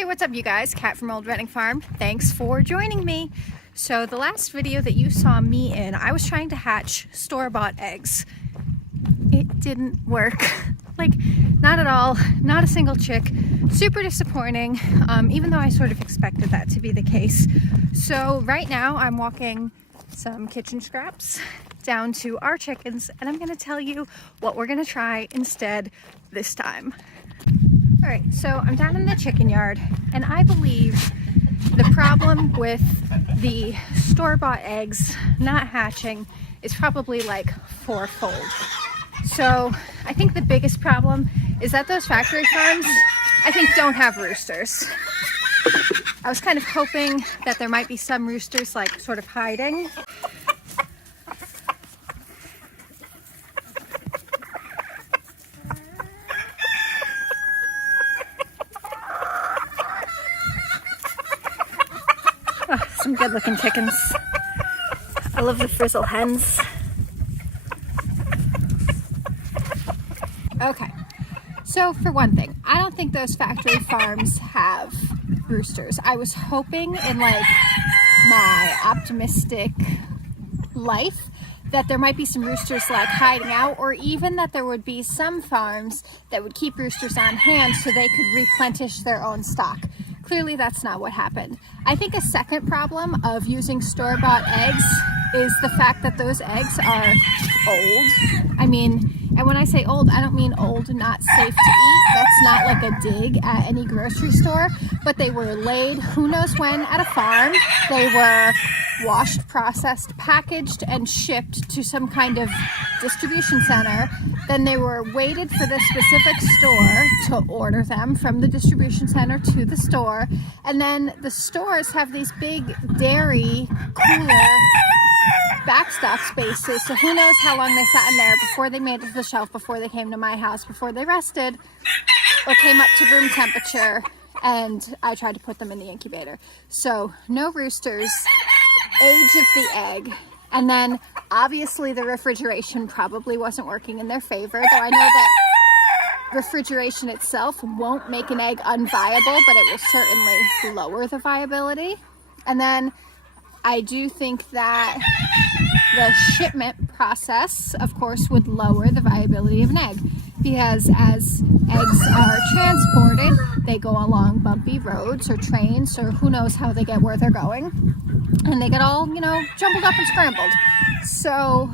Hey, what's up you guys? Kat from Old Renting Farm. Thanks for joining me. So the last video that you saw me in, I was trying to hatch store-bought eggs. It didn't work. Like, not at all, not a single chick. Super disappointing, even though I sort of expected that to be the case. So right now I'm walking some kitchen scraps down to our chickens, and I'm gonna tell you what we're gonna try instead this time. All right, so I'm down in the chicken yard, and I believe the problem with the store-bought eggs not hatching is probably like fourfold. So I think the biggest problem is that those factory farms, I think, don't have roosters. I was kind of hoping that there might be some roosters like sort of hiding. Oh, some good looking chickens. I love the frizzle hens. Okay, so for one thing, I don't think those factory farms have roosters. I was hoping in like my optimistic life that there might be some roosters like hiding out, or even that there would be some farms that would keep roosters on hand so they could replenish their own stock. Clearly that's not what happened. I think a second problem of using store-bought eggs is the fact that those eggs are old. I mean, and when I say old, I don't mean old and not safe to eat. That's not like a dig at any grocery store, but they were laid who knows when at a farm. They were washed, processed, packaged, and shipped to some kind of distribution center. Then they were weighted for the specific store to order them from the distribution center to the store. And then the stores have these big dairy cooler backstock spaces, so who knows how long they sat in there before they made it to the shelf, before they came to my house, before they rested or came up to room temperature, and I tried to put them in the incubator. So no roosters, age of the egg, and then obviously the refrigeration probably wasn't working in their favor, though I know that refrigeration itself won't make an egg unviable, but it will certainly lower the viability. And then I do think that the shipment process, of course, would lower the viability of an egg, because as eggs are transported, they go along bumpy roads or trains, or who knows how they get where they're going, and they get all, jumbled up and scrambled. So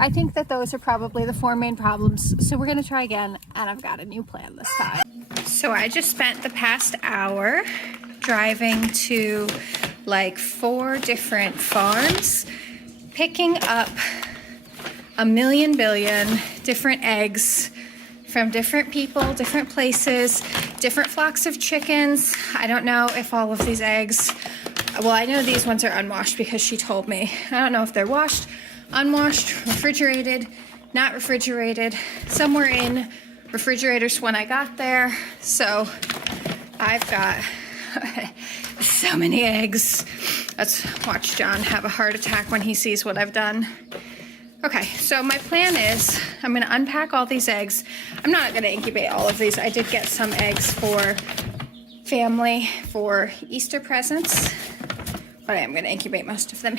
I think that those are probably the four main problems. So we're gonna try again, and I've got a new plan this time. So I just spent the past hour driving to like 4 different farms, picking up a million billion different eggs from different people, different places, different flocks of chickens. I don't know if all of these eggs, well, I know these ones are unwashed because she told me. I don't know if they're washed, unwashed, refrigerated, not refrigerated. Some were in refrigerators when I got there. So I've got so many eggs. Let's watch John have a heart attack when he sees what I've done. Okay, so my plan is I'm gonna unpack all these eggs. I'm not gonna incubate all of these. I did get some eggs for family for Easter presents, but I am gonna incubate most of them.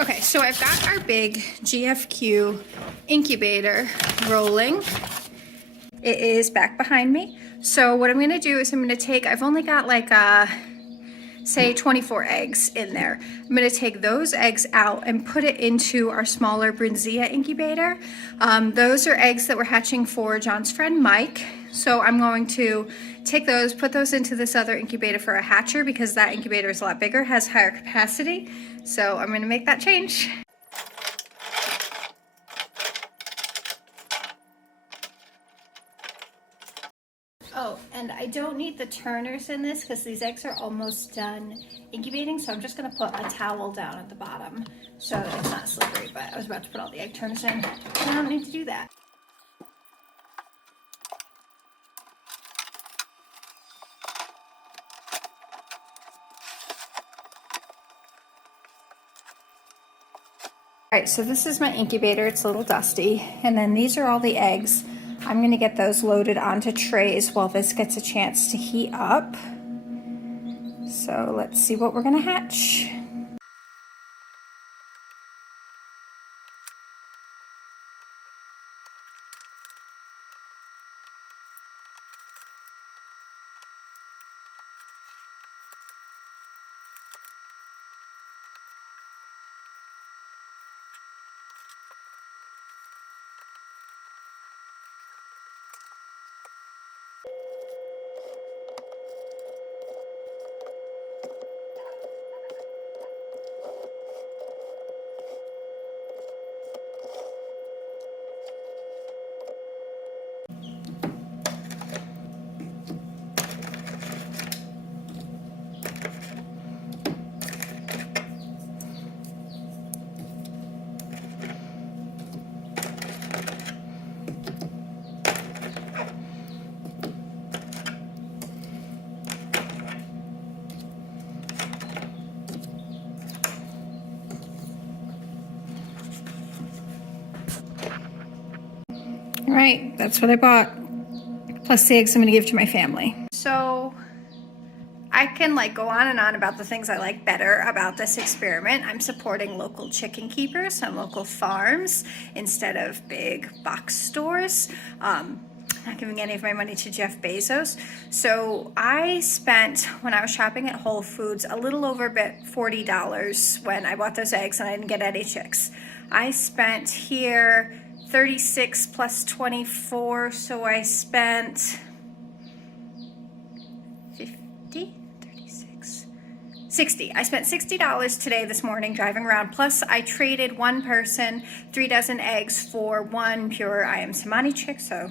Okay, so I've got our big GFQ incubator rolling. It is back behind me. So what I'm gonna do is I'm gonna take, I've only got like say 24 eggs in there. I'm gonna take those eggs out and put it into our smaller Brinzia incubator. Those are eggs that we're hatching for John's friend Mike. So I'm going to take those, put those into this other incubator for a hatcher, because that incubator is a lot bigger, has higher capacity. So I'm gonna make that change. Oh, and I don't need the turners in this because these eggs are almost done incubating, so I'm just gonna put a towel down at the bottom so it's not slippery, but I was about to put all the egg turners in. I don't need to do that. All right, so this is my incubator. It's a little dusty, and then these are all the eggs I'm gonna get those loaded onto trays while this gets a chance to heat up. So let's see what we're gonna hatch. All right, that's what I bought. Plus the eggs I'm gonna give to my family. So I can like go on and on about the things I like better about this experiment. I'm supporting local chicken keepers and local farms instead of big box stores. Not giving any of my money to Jeff Bezos. So I spent, when I was shopping at Whole Foods, a little over $40 when I bought those eggs and I didn't get any chicks. I spent here 36 plus 24, so I spent 50, 36, 60. I spent $60 today this morning driving around, plus I traded one person 3 dozen eggs for one pure I am Samani chick, so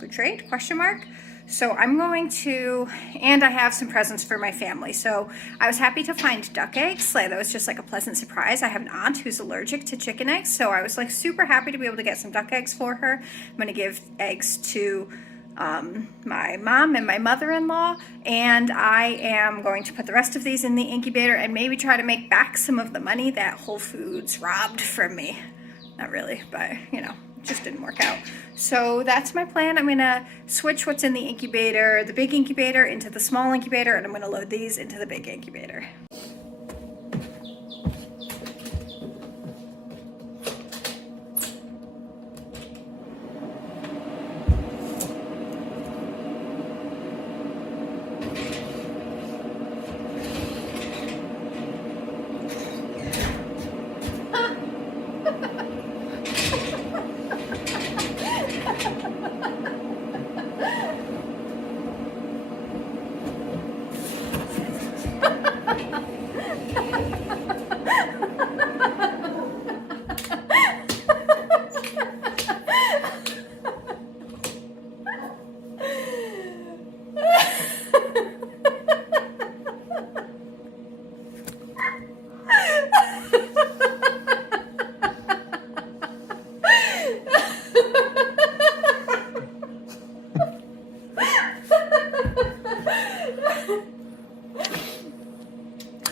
good trade, question mark. So I'm going to, and I have some presents for my family. So I was happy to find duck eggs. Like, that was just like a pleasant surprise. I have an aunt who's allergic to chicken eggs. So I was like super happy to be able to get some duck eggs for her. I'm gonna give eggs to my mom and my mother-in-law. And I am going to put the rest of these in the incubator and maybe try to make back some of the money that Whole Foods robbed from me. Not really, but you know, just didn't work out. So that's my plan. I'm gonna switch what's in the incubator, the big incubator, into the small incubator, and I'm gonna load these into the big incubator.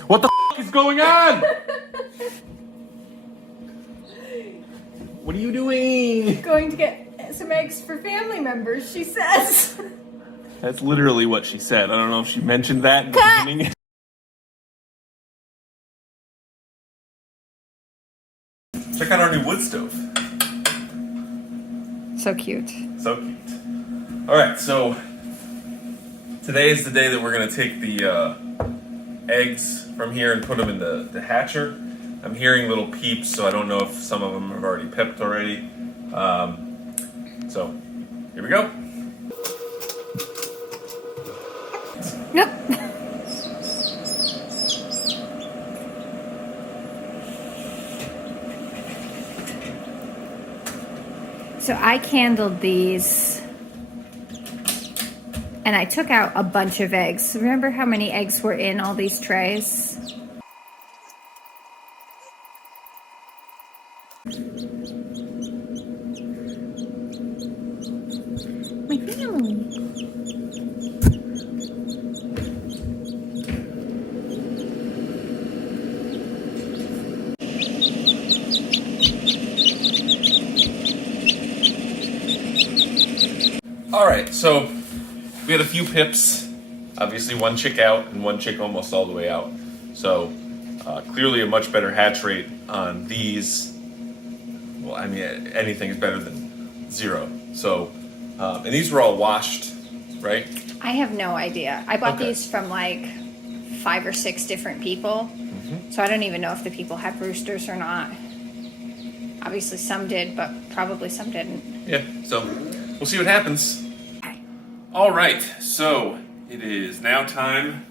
What the f is going on? What are you doing? Going to get some eggs for family members, she says. That's literally what she said. I don't know if she mentioned that in the beginning. Check out our new wood stove. So cute. So cute. All right, so today is the day that we're gonna take the eggs from here and put them in the hatcher. I'm hearing little peeps, so I don't know if some of them have already pipped already. So here we go. Nope. So I candled these and I took out a bunch of eggs. Remember how many eggs were in all these trays? My family. so we had a few pips. Obviously, one chick out and one chick almost all the way out. So clearly a much better hatch rate on these. Well, I mean, anything is better than 0. So, and these were all washed, right? I have no idea. I bought Okay. these from like 5 or 6 different people. So I don't even know if the people have roosters or not. Obviously some did, but probably some didn't. Yeah, so we'll see what happens. All right, so it is now time.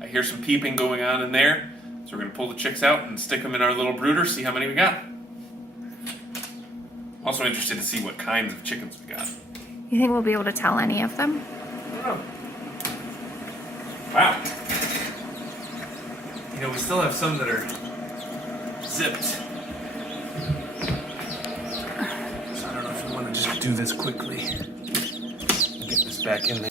I hear some peeping going on in there. So we're going to pull the chicks out and stick them in our little brooder, see how many we got. Also interested to see what kinds of chickens we got. You think we'll be able to tell any of them? Oh. Wow. You know, we still have some that are zipped. So I don't know if you want to just do this quickly. Get this back in there.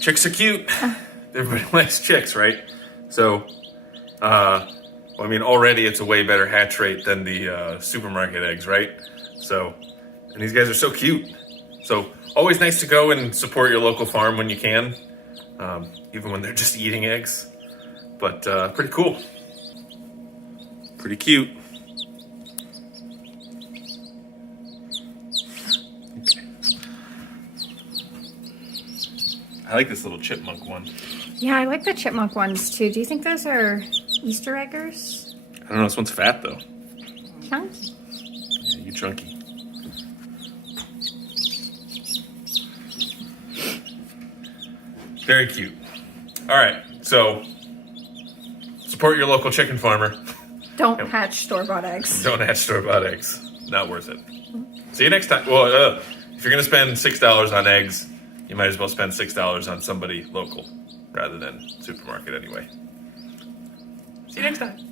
Chicks are cute. Everybody likes chicks, right? So, well, I mean, already it's a way better hatch rate than the supermarket eggs, right? So, and these guys are so cute. So, always nice to go and support your local farm when you can, even when they're just eating eggs. But pretty cool. Pretty cute. I like this little chipmunk one. Yeah, I like the chipmunk ones too. Do you think those are Easter eggers? I don't know, this one's fat though. Chunky? Yeah, you chunky. Very cute. All right, so support your local chicken farmer. Don't hatch store-bought eggs. Don't hatch store-bought eggs. Not worth it. See you next time. Well, if you're gonna spend $6 on eggs, you might as well spend $6 on somebody local rather than supermarket anyway. See you next time.